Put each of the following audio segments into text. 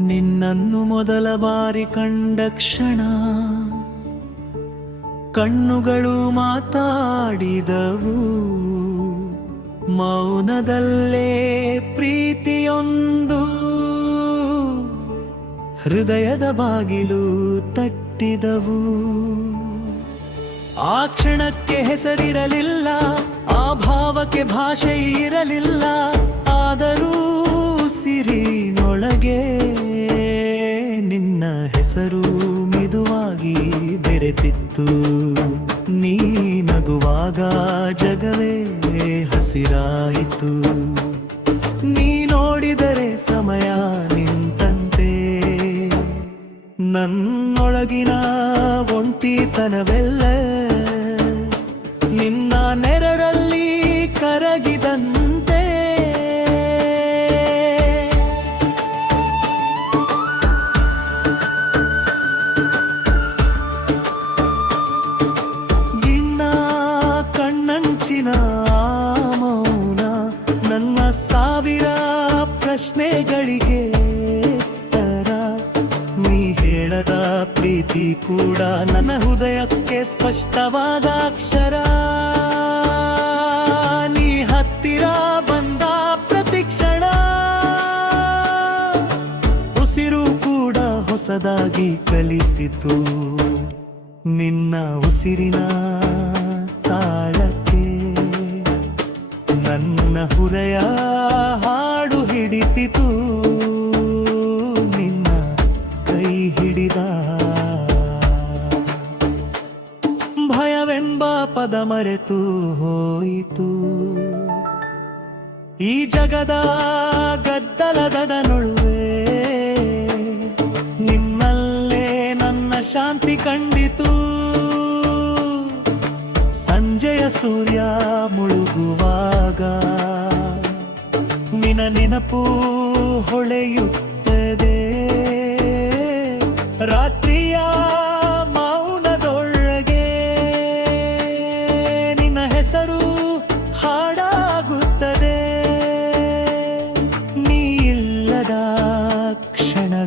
ನಿನ್ನನ್ನು ಮೊದಲ ಬಾರಿ ಕಂಡ ಕ್ಷಣ, ಕಣ್ಣುಗಳು ಮಾತಾಡಿದವು. ಮೌನದಲ್ಲೇ ಪ್ರೀತಿಯೊಂದು ಹೃದಯದ ಬಾಗಿಲು ತಟ್ಟಿದವು. ಆ ಕ್ಷಣಕ್ಕೆ ಹೆಸರಿರಲಿಲ್ಲ, ಆ ಭಾವಕ್ಕೆ ಭಾಷೆ ಇರಲಿಲ್ಲ ಆದರೂ ಪ್ರಶ್ನೆಗಳಿಗೆ ತರ. ನೀ ಹೇಳದ ಪ್ರೀತಿ ಕೂಡ ನನ್ನ ಹೃದಯಕ್ಕೆ ಸ್ಪಷ್ಟವಾದ ಅಕ್ಷರ. ನೀ ಹತ್ತಿರ ಬಂದ ಪ್ರತಿಕ್ಷಣ. ಉಸಿರು ಕೂಡ ಹೊಸದಾಗಿ ಕಲಿತಿತು. ನಿನ್ನ ಉಸಿರಿನ ತಾಳಕ್ಕೆ ನನ್ನ ಹುರೆಯ ಮರೆತು ಹೋಯಿತು. ಈ ಜಗದ ಗದ್ದಲದ ನಡುವೆ ನಿನ್ನಲ್ಲೇ ನನ್ನ ಶಾಂತಿ ಕಂಡಿತು. ಸಂಜೆಯ ಸೂರ್ಯ ಮುಳುಗುವಾಗ ನಿನ ನೆನಪು ಹೊಳೆಯುತ್ತದೆ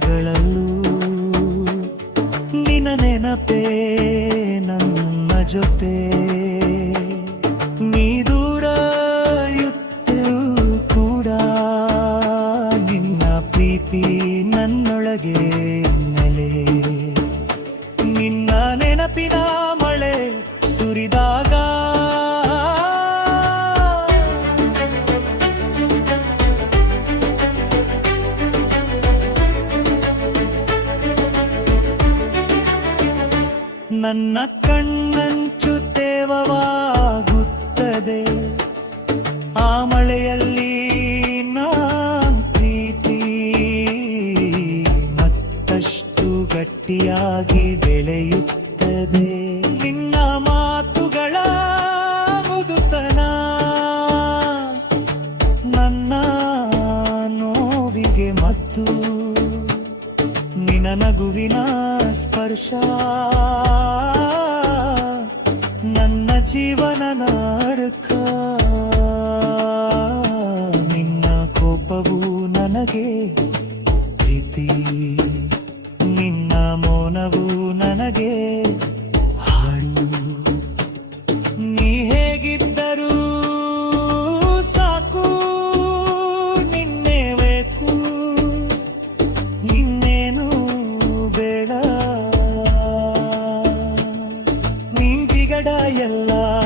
ಕ್ಷಣಗಳಲ್ಲೂ ನಿನ್ನ ನೆನಪೇ ನನ್ನ ಜೊತೆ. ನೀ ದೂರ ಇದ್ದರೂ ಕೂಡ ನಿನ್ನ ಪ್ರೀತಿ ನನ್ನೊಳಗೆ ನೆಲೆ. ನಿನ್ನ ನೆನಪಿನ ನನ್ನ ಕಣ್ಣಂಚು ತೇವವಾಗುತ್ತದೆ. ಆ ಮಳೆಯಲ್ಲಿ ಪ್ರೀತಿ. ಮತ್ತಷ್ಟು ಗಟ್ಟಿಯಾಗಿ ಬೆಳೆಯುತ್ತದೆ. ನಿನ್ನ ಮಾತುಗಳ ನಗುವಿನ ಸ್ಪರ್ಶ. ನನ್ನ ಜೀವನ ನಾಡಕ. ನಿನ್ನ ಕೋಪವು ನನಗೆ ಪ್ರೀತಿ. ನಿನ್ನ ಮೌನವು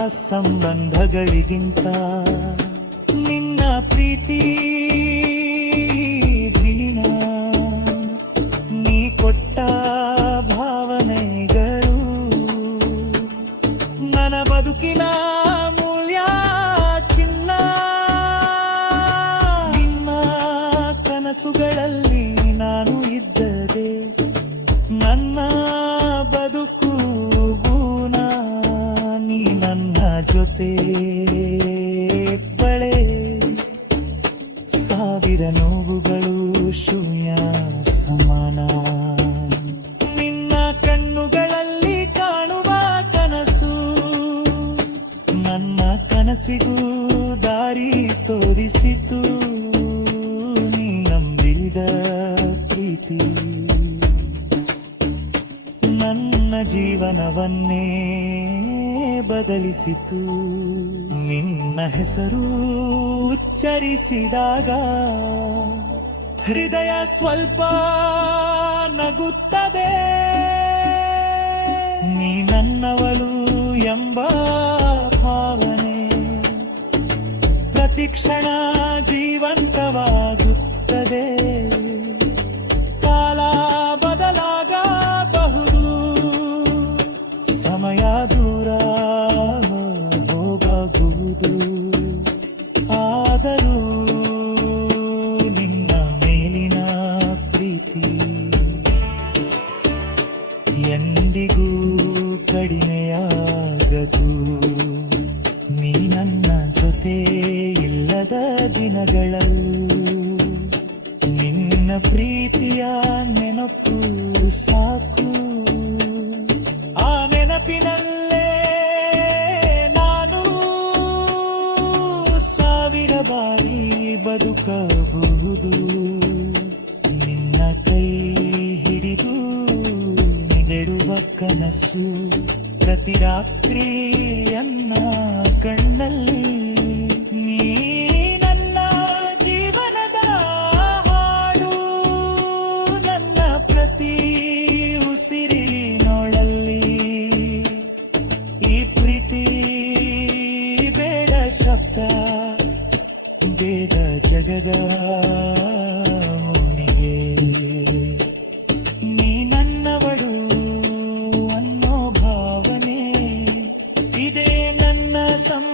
ಸಂಬಂಧಗಳಿಗಿಂತ ನಿನ್ನ ಪ್ರೀತಿ ಕನಸಿಗೂ ದಾರಿ ತೋರಿಸಿತು. ನೀ ನಂಬಿದ ಪ್ರೀತಿ. ನನ್ನ ಜೀವನವನ್ನೇ ಬದಲಿಸಿತು. ನಿನ್ನ ಹೆಸರು ಉಚ್ಚರಿಸಿದಾಗ ಹೃದಯ ಸ್ವಲ್ಪ ನಗುತ್ತದೆ. ನೀ ನನ್ನವಳು ಎಂಬ ಪ್ರತಿಕ್ಷಣ ಜೀವಂತವಾಗುತ್ತದೆ. ಕಾಲ ಬದಲಾಗಬಹುದು. ಸಮಯ ದೂರ ಹೋಗಬಹುದು. ಆದರೂ ನಿನ್ನ ಮೇಲಿನ ಪ್ರೀತಿ ಎಂದಿಗೂ ಕಡಿಮೆಯಾಗದು. ದಿನಗಳಲ್ಲೂ ನಿನ್ನ ಪ್ರೀತಿಯ ನೆನಪು ಸಾಕು. ಆ ನೆನಪಿನಲ್ಲೇ ನಾನು ಸಾವಿರ ಬಾರಿ ಬದುಕಬಹುದು. ನಿನ್ನ ಕೈ ಹಿಡಿದು ನಿಗೆಡುವ ಕನಸು ಪ್ರತಿ ರಾತ್ರಿಯನ್ನ ಕಣ್ಣಲ್ಲಿ ಈ ಪ್ರೀತಿ ಬೇಡ ಶಬ್ದ ಬೇಡ ಜಗದ ನೀ ನನ್ನವಳು ಅನ್ನೋ ಭಾವನೆ ಇದೇ ನನ್ನ ಸಂ